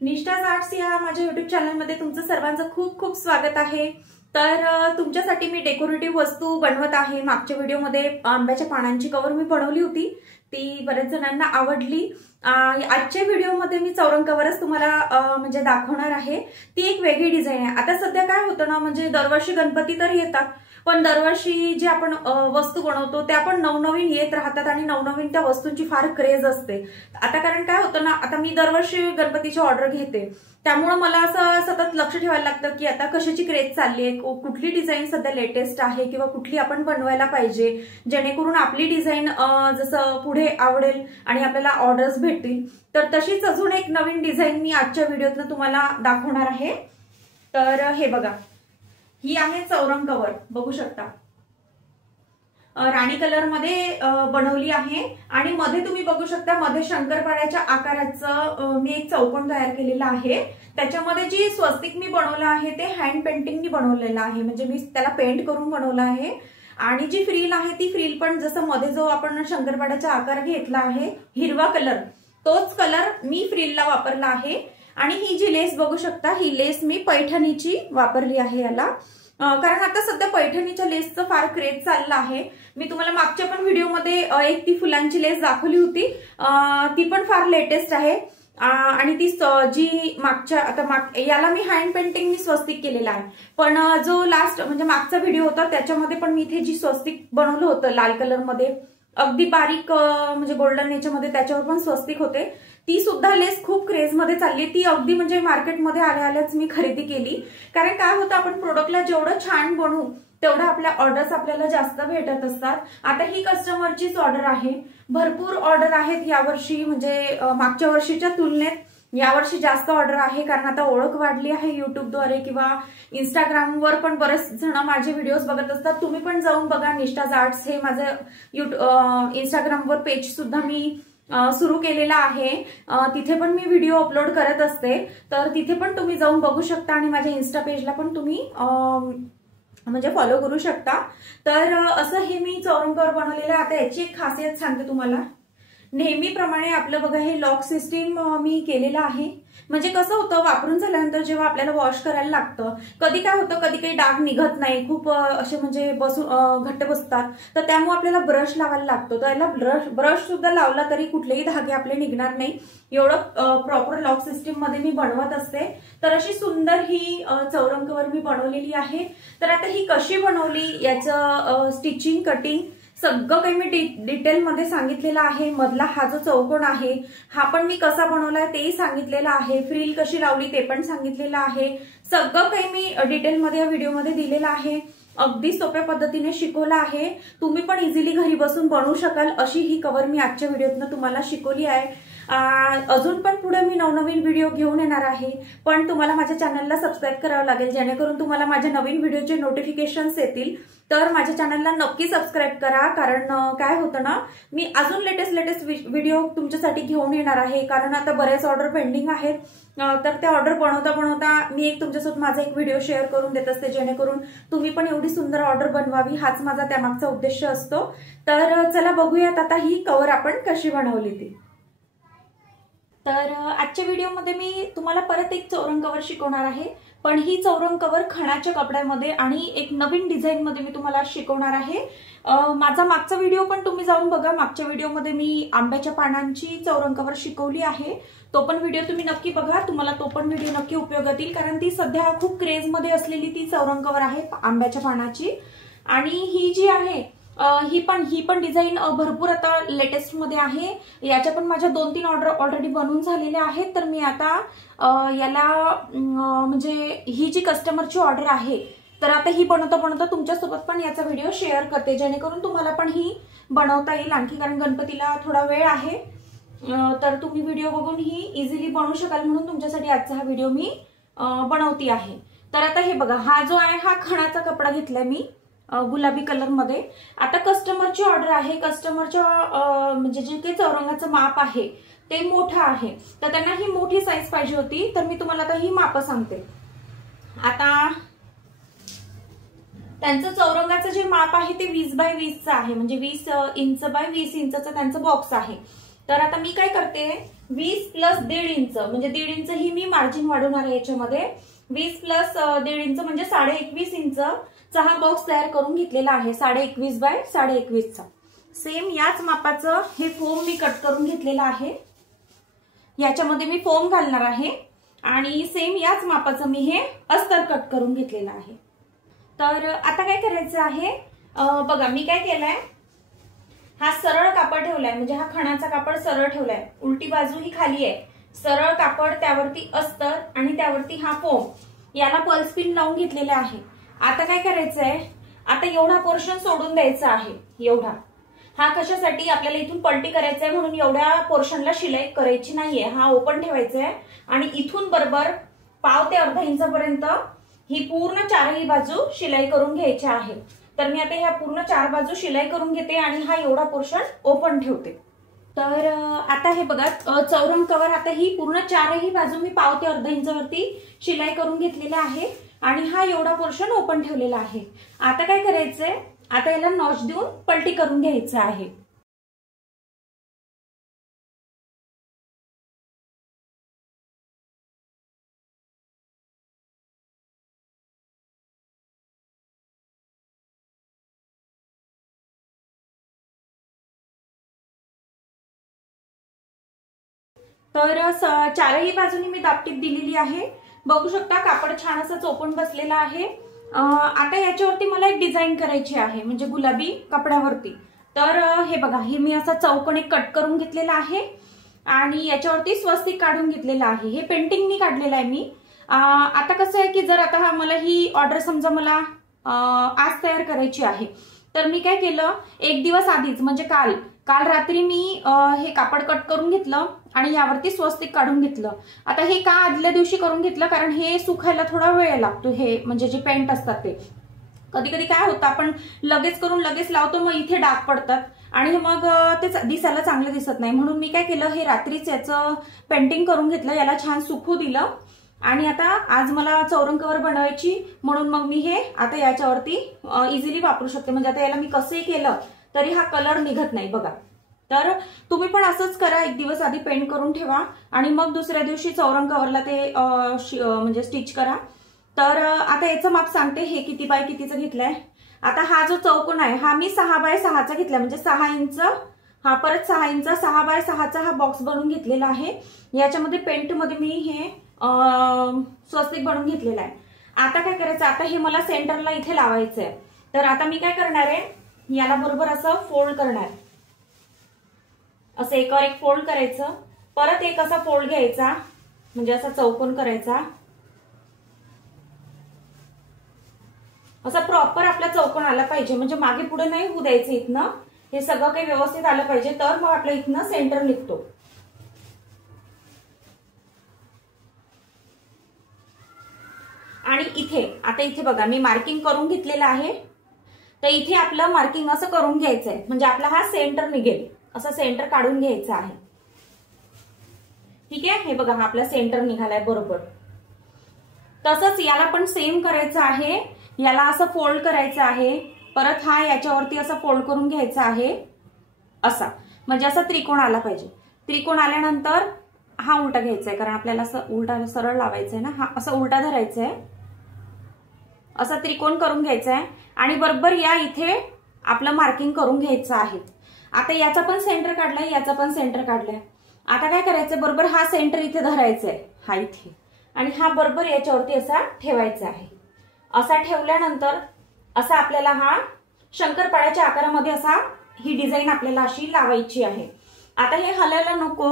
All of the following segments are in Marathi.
निष्ठाज आर्ट्स या माझ्या YouTube चॅनलमध्ये तुमचं सर्वांचं खूप खूप स्वागत आहे। तर तुमच्यासाठी मी डेकोरेटिव्ह वस्तू बनवत आहे। मागच्या व्हिडिओमध्ये आंब्याच्या पानांची कव्हर मी बनवली होती, ती बरेच जणांना आवडली। आजच्या व्हिडिओमध्ये मी चौरंग कव्हरच तुम्हाला म्हणजे दाखवणार आहे। ती एक वेगळी डिझाइन आहे। आता सध्या काय होतं ना, म्हणजे दरवर्षी गणपती तर येतात, पण दरवर्षी जे आपण वस्तू बनवतो त्या पण नवनवीन येत राहतात आणि नवनवीन त्या वस्तूंची फार क्रेज असते। आता कारण काय होतं ना, आता मी दरवर्षी गणपतीची ऑर्डर घेते, त्यामुळे मला असं सतत लक्ष ठेवायला लागतं की आता कशाची क्रेज चालली आहे, कुठली डिझाइन सध्या लेटेस्ट आहे किंवा कुठली आपण बनवायला पाहिजे, जेणेकरून आपली डिझाइन जसं पुढे आवडेल आणि आपल्याला ऑर्डर्स भेटतील। तर तशीच अजून एक नवीन डिझाइन मी आजच्या व्हिडिओतनं तुम्हाला दाखवणार आहे। तर हे बघा, ही आहे चौरंग कव्हर, बघू शकता राणी कलर मध्ये बनवली आहे आणि मध्ये तुम्ही बघू शकता मध्ये शंकरपाळ्याच्या आकाराचं मी एक चौकोन तयार केलेला आहे। त्याच्यामध्ये जी स्वस्तिक मी बनवलं आहे ते हँड पेंटिंगनी बनवलेलं आहे, म्हणजे मी त्याला पेंट करून बनवलं आहे। आणि जी फ्रील आहे ती फ्रील पण जसं मध्ये जो आपण शंकरपाळ्याचा आकार घेतला आहे हिरवा कलर, तोच कलर मी फ्रीलला वापरला आहे। आणि ही जी लेस बघू शकता, ही लेस मी पैठणीची वापरली आहे याला, कारण आता सध्या पैठणीच्या लेसचं फार क्रेज चाललं आहे। मी तुम्हाला मागच्या पण व्हिडिओमध्ये एक ती फुलांची लेस दाखवली होती, ती पण फार लेटेस्ट आहे। आणि ती जी मागच्या आता याला मी हँड पेंटिंग मी स्वस्तिक केलेला आहे, पण जो लास्ट म्हणजे मागचा व्हिडिओ होता त्याच्यामध्ये पण मी इथे जी स्वस्तिक बनवलं होतं लाल कलर मध्ये, अगदी बारीक म्हणजे गोल्डन याच्यामध्ये त्याच्यावर पण स्वस्तिक होते, ती सुद्धा लेस खूप क्रेज मध्ये चालली। ती अगदी म्हणजे मार्केटमध्ये आल्याच मी खरेदी केली, कारण काय होतं आपण प्रोडक्टला जेवढं छान बनवू तेवढं आपल्या ऑर्डर्स आपल्याला जास्त भेटत असतात। आता ही कस्टमरचीच ऑर्डर आहे, भरपूर ऑर्डर आहेत यावर्षी, म्हणजे मागच्या वर्षीच्या तुलनेत यावर्षी जास्त ऑर्डर आहे, कारण आता ओळख वाढली आहे युट्यूबद्वारे किंवा इंस्टाग्रामवर पण बरेच जण माझे व्हिडिओज बघत असतात। तुम्ही पण जाऊन बघा, निष्ठाज आर्ट्स हे माझं इंस्टाग्रामवर पेज सुद्धा मी सुरू केलेला आहे, तिथे पण मी व्हिडिओ अपलोड करत असते, तर तिथे पण तुम्ही जाऊन बघू शकता आणि माझ्या इन्स्टा पेजला पण तुम्ही म्हणजे फॉलो करू शकता। तर असं हे मी चौरंग कव्हर बनवलेलं आहे। आता याची एक खासियत सांगते तुम्हाला, नेहमीप्रमाणे आपलं बघा हे लॉक सिस्टीम मी केलेलं आहे, म्हणजे कसं होतं वापरून झाल्यानंतर जेव्हा आपल्याला वॉश करायला लागतं, कधी काय होतं कधी काही डाग निघत नाही, खूप असे म्हणजे घट्ट बसतात, तर त्यामुळे आपल्याला ब्रश लावायला लागतो। तर याला ब्रश सुद्धा लावला तरी कुठलेही धागे आपले निघणार नाही, एवढं प्रॉपर लॉक सिस्टीम मध्ये मी बनवत असते। तर अशी सुंदर ही चौरंग कव्हर मी बनवलेली आहे। तर आता ही कशी बनवली, याचं स्टिचिंग कटिंग सगळं काही मी डिटेलमध्ये सांगितलेलं आहे। मधला हा जो चौकोन आहे हा पण मी कसा बनवलाय तेही सांगितलेलं आहे, फ्रील कशी लावली ते पण सांगितलेलं आहे, सगळं काही मी डिटेलमध्ये या व्हिडिओमध्ये दिलेलं आहे। अगदी सोप्या पद्धतीने शिकवलं आहे, तुम्ही पण इझिली घरी बसून बनवू शकाल अशी ही कव्हर मी आजच्या व्हिडिओतनं तुम्हाला शिकवली आहे। अजून पण पुढे मी नवनवीन व्हिडिओ घेऊन येणार आहे, पण तुम्हाला माझ्या चॅनलला सबस्क्राईब करावं लागेल, जेणेकरून तुम्हाला माझ्या नवीन व्हिडिओचे नोटिफिकेशन्स येतील। तर माझ्या चॅनलला नक्की सबस्क्राईब करा, कारण काय होतं ना, मी अजून लेटेस्ट व्हिडिओ तुमच्यासाठी घेऊन येणार आहे, कारण आता बरेच ऑर्डर पेंडिंग आहेत। तर त्या ऑर्डर बनवता मी एक तुमच्यासोबत माझा एक व्हिडिओ शेअर करून देत असते, जेणेकरून तुम्ही पण एवढी सुंदर ऑर्डर बनवावी, हाच माझा त्यामागचा उद्देश असतो। तर चला बघूयात आता ही कव्हर आपण कशी बनवली ती। तर आजच्या व्हिडिओमध्ये मी तुम्हाला परत एक चौरंग कव्हर शिकवणार आहे, पण ही चौरंग कव्हर खणाच्या कपड्यामध्ये आणि एक नवीन डिझाइन मध्ये मी तुम्हाला शिकवणार आहे। माझा मागचा व्हिडिओ पण तुम्ही जाऊन बघा, मागच्या व्हिडिओमध्ये मी आंब्याच्या पानांची चौरंग कव्हर शिकवली आहे, तो पण व्हिडिओ तुम्ही नक्की बघा, तुम्हाला तो पण व्हिडिओ नक्की उपयोगात येईल, कारण ती सध्या खूप क्रेज मध्ये असलेली ती चौरंग कव्हर आहे आंब्याच्या पानाची। आणि ही जी आहे ही पण डिझाइन भरपूर आता लेटेस्ट मध्ये आहे, याच्या पण माझ्या 2-3 ऑर्डर ऑलरेडी बनवून झालेल्या आहेत। तर मी आता याला म्हणजे ही जी कस्टमरची ऑर्डर आहे, तर आता ही बनवता तुमच्यासोबत पण याचा व्हिडिओ शेअर करते, जेणेकरून तुम्हाला पण ही बनवता येईल आणखी, कारण गणपतीला थोडा वेळ आहे, तर तुम्ही व्हिडिओ बघून ही इझिली बनवू शकाल, म्हणून तुमच्यासाठी आजचा हा व्हिडिओ मी बनवती आहे। तर आता हे बघा, हा जो आहे हा खणाचा कपडा घेतलाय मी गुलाबी कलर मध्ये। आता कस्टमरची ऑर्डर आहे, कस्टमरच्या म्हणजे जे काही चौरंगाचं माप आहे ते मोठं आहे, तर त्यांना ही मोठी साईज पाहिजे होती, तर मी तुम्हाला आता ही माप सांगते। आता त्यांचं चौरंगाचं जे माप आहे ते 20 बाय 20चं आहे, म्हणजे 20 इंच बाय 20 इंचचं त्यांचं बॉक्स आहे। तर आता मी काय करते, 20 प्लस 1.5 इंच म्हणजे 1.5 इंच ही मी मार्जिन वाढवणार आहे याच्यामध्ये. 20 प्लस 1.5 इंच म्हणजे 21.5 इंचचा हा बॉक्स तयार करून घेतलेला आहे. 21.5 बाय 21.5 चा. सेम याच मापाचं हे फोम मी कट करून घेतलेलं आहे. याच्यामध्ये मी फोम घालणार आहे आणि सेम याच मापाचं मी हे अस्तर कट करून घेतलेलं आहे. तर आता काय करायचं आहे, बघा मी काय केलंय, हा सरळ कापड ठेवलाय म्हणजे हा खणाचा कापड सरळ ठेवलाय. उलटी बाजू ही खाली आहे. सरळ कापड, त्यावरती अस्तर आणि त्यावरती हा फोम, याला पल्स पिन लावून घेतलेला आहे. आता काय करायचंय, आता एवढा पोर्शन सोडून द्यायचा आहे. एवढा हा कशासाठी, आपल्याला इथून पलटी करायचंय म्हणून एवढ्या पोर्शनला शिलाई करायची नाहीये. हा ओपन ठेवायचा आहे आणि इथून बरोबर पाव ते अर्धा इंचापर्यंत ही पूर्ण चारही बाजू शिलाई करून घ्यायची आहे. तर मी आता ह्या पूर्ण 4 बाजू शिलाई करून घेते आणि हा एवढा पोर्शन ओपन ठेवते. तर आता हे बघा, चौरंग कव्हर आता ही पूर्ण 4ही बाजू मी पाव ते अर्धा इंचावरती शिलाई करून घेतलेला आहे आणि हा एवढा पोर्शन ओपन ठेवलेला आहे. आता काय करायचंय, आता याला नॉच देऊन पलटी करून घ्यायचं आहे. तर चारही बाजूनी मी दापटीप दिलेली आहे. बघू शकता कापड छान असं चोपून बसलेलं आहे. आता याच्यावरती मला एक डिझाईन करायची आहे म्हणजे गुलाबी कपड्यावरती. तर हे बघा, हे मी असा चौकोनी कट करून घेतलेला आहे आणि याच्यावरती स्वस्तिक काढून घेतलेलं आहे. हे पेंटिंगनी काढलेलं आहे मी. आता कसं आहे की जर आता मला ही ऑर्डर समजा मला आज तयार करायची आहे, तर मी काय केलं, एक दिवस आधीच म्हणजे काल रात्री मी हे कापड कट करून घेतलं आणि यावरती स्वस्तिक काढून घेतलं. आता हे का आदल्या दिवशी करून घेतलं, कारण हे सुकायला थोडा वेळ लागतो. हे म्हणजे जे पेंट असतात ते कधी कधी काय होतं, आपण लगेच करून लगेच लावतो, मग इथे डाग पडतात आणि मग ते दिसायला चांगलं दिसत नाही. म्हणून मी काय केलं, हे रात्रीच याचं पेंटिंग करून घेतलं, याला छान सुकू दिलं आणि आता आज मला चौरंग कव्हर बनवायची म्हणून मग मी हे आता याच्यावरती इझिली वापरू शकते. म्हणजे आता याला मी कसंही केलं तरी हा कलर निघत नाही बघा. तर तुम्ही पण असंच करा, एक दिवस आधी पेंट करून ठेवा आणि मग दुसऱ्या दिवशी चौरंग कव्हरला ते म्हणजे स्टिच करा. तर आता याचं माप सांगते, हे किती बाय कितीचं घेतलंय. आता हा जो चौकोन आहे हा मी 6 बाय 6चा घेतलाय म्हणजे 6 इंच, हा परत 6 इंच, 6 बाय 6चा हा बॉक्स बनवून घेतलेला आहे. याच्यामध्ये पेंटमध्ये मी हे स्वस्तिक बनवून घेतलेला आहे. आता काय करायचं, आता हे मला सेंटरला इथे लावायचं आहे. तर आता मी काय करणार आहे, याला बरोबर असं फोल्ड करणार, असं एकावर एक फोल्ड करायचं, परत एक असा फोल्ड घ्यायचा म्हणजे असा चौकोन करायचा, असा प्रॉपर आपला चौकोन आला पाहिजे म्हणजे मागे पुढे नाही होऊ द्यायचं. इथनं हे सगळं काही व्यवस्थित आलं पाहिजे, तर मग आपल्या इथनं सेंटर निघतो. आणि इथे आता इथे बघा मी मार्किंग करून घेतलेलं आहे. तर इथे आपलं मार्किंग असं करून घ्यायचंय म्हणजे आपला हा सेंटर निघेल, असं सेंटर काढून घ्यायचं आहे. ठीक आहे, हे बघा हा आपला सेंटर निघालाय बरोबर. तसंच याला पण सेम करायचं आहे, याला असं फोल्ड करायचं आहे, परत हा याच्यावरती असं फोल्ड करून घ्यायचा आहे असा, म्हणजे असा त्रिकोण आला पाहिजे. त्रिकोण आल्यानंतर हा उलटा घ्यायचा आहे कारण आपल्याला असं उलटा सरळ लावायचं आहे ना, हा असं उलटा धरायचा आहे, असा त्रिकोण करून घ्यायचा आहे आणि बरोबर या इथे आपलं मार्किंग करून घ्यायचं आहे. आता याचा पण सेंटर काढलाय, याचा पण सेंटर काढलाय. आता काय करायचं, बरोबर हा सेंटर इथे धरायचा आहे, हा इथे, आणि हा बरोबर याच्यावरती असा ठेवायचा आहे. असा ठेवल्यानंतर असा आपल्याला हा शंकरपाळ्याच्या आकारामध्ये असा ही डिझाईन आपल्याला अशी लावायची आहे. आता हे हलायला नको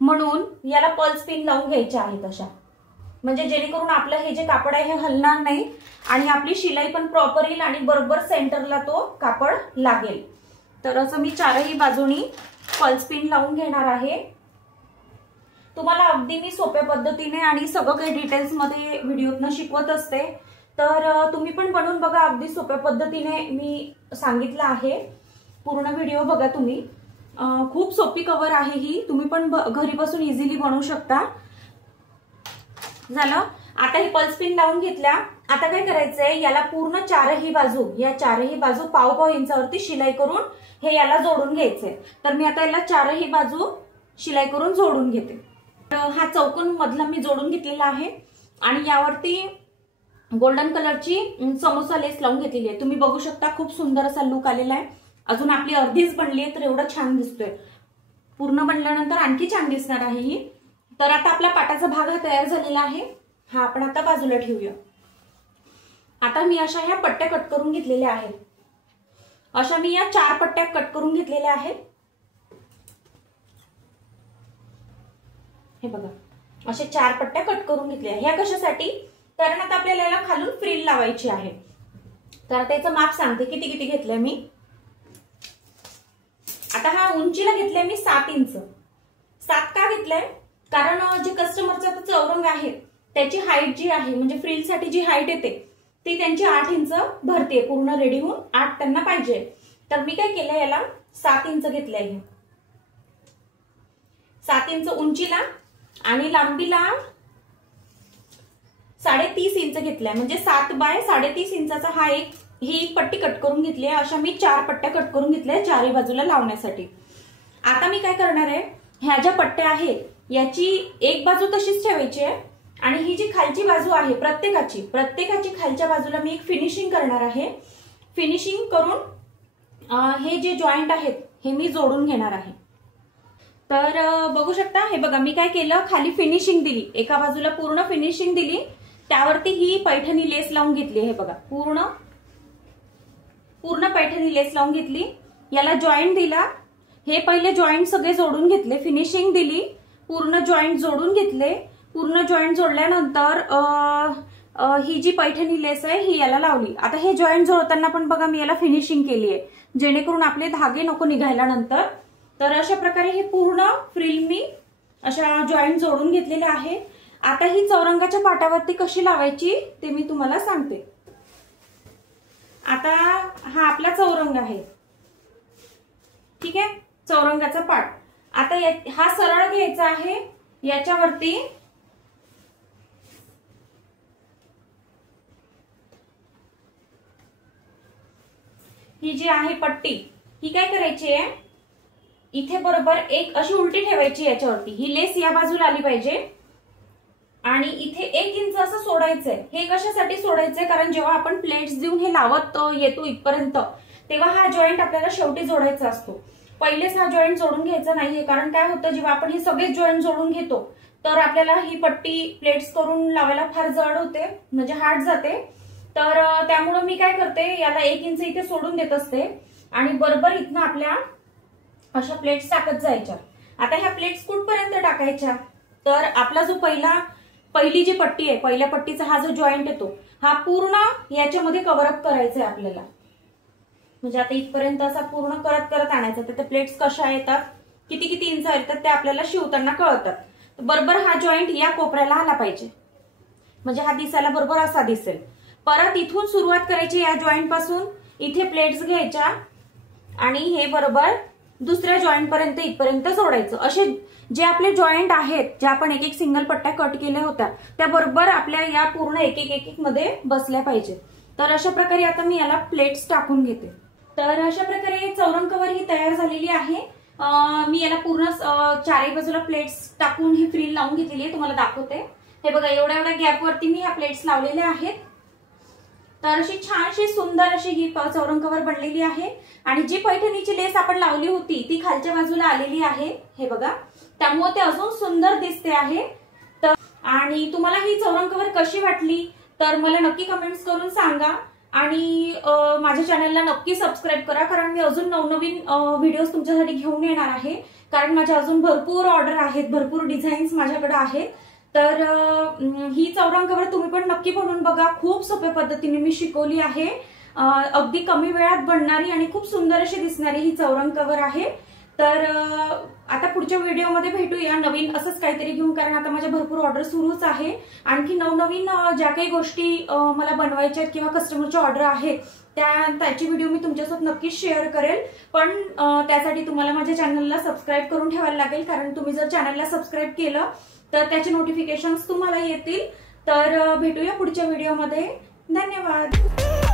म्हणून याला पल्स पिन लावून घ्यायच्या आहेत अशा, म्हणजे जेणेकरून आपलं हे जे कापड आहे हे हलणार नाही आणि आपली शिलाई पण प्रॉपर येईल आणि बरोबर सेंटरला तो कापड लागेल. तर असं मी चारही बाजूनी पल्स पिन लावून घेणार आहे. तुम्हाला अगदी मी सोप्या पद्धतीने आणि सगळं काही डिटेल्स मध्ये व्हिडिओतनं शिकवत असते, तर तुम्ही पण बनवून बघा. अगदी सोप्या पद्धतीने मी सांगितलं आहे, पूर्ण व्हिडिओ बघा तुम्ही. खूप सोपी कव्हर आहे ही, तुम्ही पण घरी बसून इझिली बनवू शकता. झालं, आता ही पल्स पिन लावून घेतल्या. आता काय करायचंय, याला पूर्ण चारही बाजू, या चारही बाजू पाव इंचावरती शिलाई करून हे याला जोडून घ्यायचंय. तर मी आता याला चारही बाजू शिलाई करून जोडून घेते। हा चौकोन मधला मी जोडून घेतलेला आहे आणि यावरती गोल्डन कलरची समोसा लेस लावून घेतलेली आहे। तुम्ही बघू शकता खूप सुंदर असा लुक आलेला आहे। अजून आपली अर्धीच बनली आहे तर एवढं छान दिसतोय। पूर्ण बनल्यानंतर आणखी छान दिसणार आहे ही। तर आता आपला पाटाचा भाग हा तयार झालेला आहे। हा आपण आता बाजूला ठेवूया। आता मी अशा ह्या पट्ट्या कट करून घेतलेल्या आहेत। अशा मी या 4 पट्ट्या कट करून घेतलेल्या आहेत। हे बघा अशा 4 पट्ट्या कट करून घेतल्या। ह्या कशासाठी? कारण आता आपल्याला याला खालून फ्रिल लावायची आहे। तर त्याचं माप सांगते किती किती घेतलंय मी। आता हा उंचीला घेतलंय मी 7 इंच। 7 का घेतलंय? कारण जे कस्टमरचा चौरंग आहे त्याची हाईट जी आहे म्हणजे फ्रिल साठी जी हाईट येते ती त्यांची 8 इंच भरते। पूर्ण रेडी होऊन 8 त्यांना पाहिजे। तर मी काय केलं याला 7 इंच घेतलंय। 7 इंच उंचीला आणि लांबीला 3.5 इंच घेतलाय। म्हणजे 7 बाय 3.5 इंचाचा हा ही एक पट्टी कट करून घेतली आहे। अशा मी 4 पट्ट्या कट करून घेतल्या चारही बाजूला लावण्यासाठी। आता मी काय करणार आहे, ह्या ज्या पट्ट्या आहेत याची एक बाजू तशीच ठेवायची आहे आणि ही जी खालची बाजू आहे प्रत्येकाची खालच्या बाजूला मी एक फिनिशिंग करणार आहे। फिनिशिंग करून हे जे जॉइंट आहेत हे मी जोडून घेणार आहे। तर बघू शकता हे बघा मी काय केलं, खाली फिनिशिंग दिली, एका बाजूला पूर्ण फिनिशिंग दिली, त्यावरती ही पैठणी लेस लावून घेतली। हे बघा पूर्ण पैठणी लेस लावून घेतली, याला जॉइंट दिला, हे पहिले जॉइंट सगळे जोडून घेतले, फिनिशिंग दिली, पूर्ण जॉइंट जोडून घेतले। पूर्ण जॉइंट जोडल्यानंतर ही जी पैठणी लेस आहे ही याला लावली। आता हे जॉइंट जोडताना पण बघा मी याला फिनिशिंग केली आहे जेणेकरून आपले धागे नको निघायला नंतर। तर अशा प्रकारे हे पूर्ण फ्रिल मी अशा जॉइंट जोडून घेतलेले आहे। आता ही चौरंगाच्या पाटावरती कशी लावायची ते मी तुम्हाला सांगते। आता हा आपला चौरंग आहे, ठीक आहे, चौरंगाचा पाट। आता हा सरळ घ्यायचा आहे, याच्यावरती ही जी आहे पट्टी ही काय करायची आहे, इथे बरोबर एक अशी उलटी ठेवायची याच्यावरती। ही लेस या बाजूला आली पाहिजे आणि इथे 1 इंच असं सोडायचंय। हे कशासाठी सोडायचंय, कारण जेव्हा आपण प्लेट्स देऊन हे लावत येतो इथपर्यंत तेव्हा हा जॉइंट आपल्याला शेवटी जोडायचा असतो। पहिलेच हा जॉइंट जोडून घ्यायचा नाहीये, कारण काय होतं जेव्हा आपण हे सगळे जॉइंट जोडून घेतो तर आपल्याला ही पट्टी प्लेट्स करून लावायला फार जड होते, म्हणजे हार्ड जाते। तर त्यामुळे मी काय करते, याला 1 इंच इथे सोडून देत असते आणि बरोबर इथनं आपल्या अशा प्लेट्स टाकत जायच्या। आता ह्या प्लेट्स कुठपर्यंत टाकायच्या, तर आपला जो पहिली जी पट्टी आहे, पहिल्या पट्टीचा हा जो जॉइंट येतो हा पूर्ण याच्यामध्ये कव्हर अप करायचा आहे आपल्याला। म्हणजे आता इथपर्यंत असा पूर्ण करत आणायचा। तर त्या प्लेट्स कशा येतात, किती इंच येतात ते आपल्याला शिवताना कळतात। बरोबर हा जॉइंट या कोपऱ्याला आला पाहिजे, म्हणजे हा दिसायला बरोबर असा दिसेल। परत इथून सुरुवात करायची या जॉइंट पासून, इथे प्लेट्स घ्यायच्या आणि हे बरोबर दुसऱ्या जॉइंट पर्यंत इथपर्यंत जोडायचं। असे जे आपले जॉइंट आहेत, ज्या आपण एक सिंगल पट्ट्या कट केल्या होत्या त्या बरोबर आपल्या या पूर्ण एक मध्ये बसल्या पाहिजे। तर अशा प्रकारे आता मी याला प्लेट्स टाकून घेते। तर अशा प्रकारे चौरंग कव्हर ही तयार झालेली आहे। मी याला पूर्ण चारही बाजूला प्लेट्स टाकून ही फ्रिल लावून घेतलेली आहे, तुम्हाला दाखवते। हे बघा एवढ्या गॅपवरती मी ह्या प्लेट्स लावलेल्या आहेत। तर अशी छानशी सुंदर अशी ही चौरंग कव्हर बनलेली आहे आणि जी पैठणीची लेस आपण लावली होती ती खालच्या बाजूला आलेली आहे, हे बघा, त्यामुळे ते अजून सुंदर दिसते आहे। तर आणि तुम्हाला ही चौरंग कव्हर कशी वाटली तर मला नक्की कमेंट्स करून सांगा आणि माझ्या चॅनलला नक्की सबस्क्राईब करा, कारण मी अजून नवनवीन व्हिडिओज तुमच्यासाठी घेऊन येणार आहे। कारण माझ्या अजून भरपूर ऑर्डर आहेत, भरपूर डिझाईन्स माझ्याकडे आहेत। तर ही चौरंग कव्हर तुम्ही पण नक्की बनवून बघा, खूप सोप्या पद्धतीने मी शिकवली आहे। अगदी कमी वेळात बनणारी आणि खूप सुंदर अशी दिसणारी ही चौरंग कव्हर आहे। तर आता पुढच्या व्हिडिओमध्ये भेटूया नवीन असंच काहीतरी घेऊन, कारण आता माझ्या भरपूर ऑर्डर सुरूच आहे। आणखी नवनवीन ज्या काही गोष्टी मला बनवायच्या आहेत किंवा कस्टमरच्या ऑर्डर आहेत त्याची व्हिडिओ मी तुमच्यासोबत नक्कीच शेअर करेल। पण त्यासाठी तुम्हाला माझ्या चॅनलला सबस्क्राईब करून ठेवायला लागेल, कारण तुम्ही जर चॅनलला सबस्क्राईब केलं तर त्याचे नोटिफिकेशन्स तुम्हाला येतील। तर भेटूया पुढच्या व्हिडिओमध्ये, धन्यवाद।